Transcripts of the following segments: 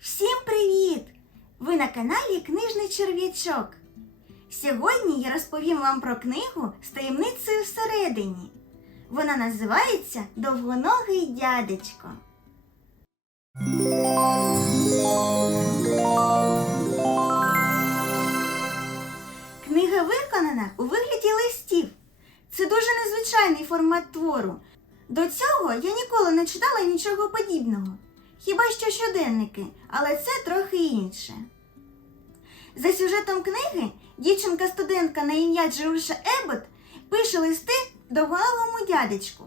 Всім привіт! Ви на каналі Книжний Черв'ячок. Сьогодні я розповім вам про книгу з таємницею всередині. Вона називається Довгоногий дядечко. Книга виконана у вигляді листів. Це дуже незвичайний формат твору. До цього я ніколи не читала нічого подібного. Хіба що щоденники, але це трохи інше. За сюжетом книги дівчинка-студентка на ім'я Джеруша Ебот пише листи довгоногому дядечку.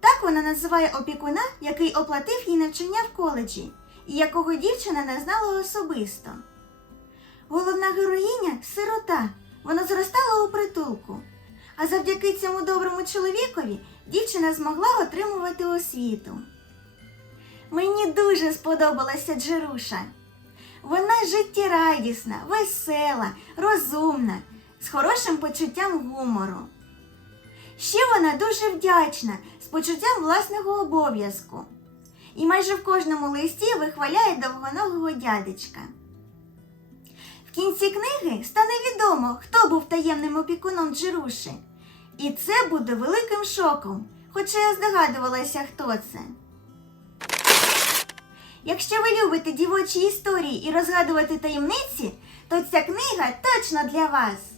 Так вона називає опікуна, який оплатив їй навчання в коледжі, і якого дівчина не знала особисто. Головна героїня сирота. Вона зростала у притулку. А завдяки цьому доброму чоловікові дівчина змогла отримувати освіту. Мені дуже сподобалася Джеруша. Вона життєрадісна, весела, розумна, з хорошим почуттям гумору. Ще вона дуже вдячна, з почуттям власного обов'язку. І майже в кожному листі вихваляє довгоногого дядечка. В кінці книги стане відомо, хто був таємним опікуном Джеруші. І це буде великим шоком, хоча я здогадувалася, хто це. Якщо ви любите дівочі історії і розгадувати таємниці, то ця книга точно для вас.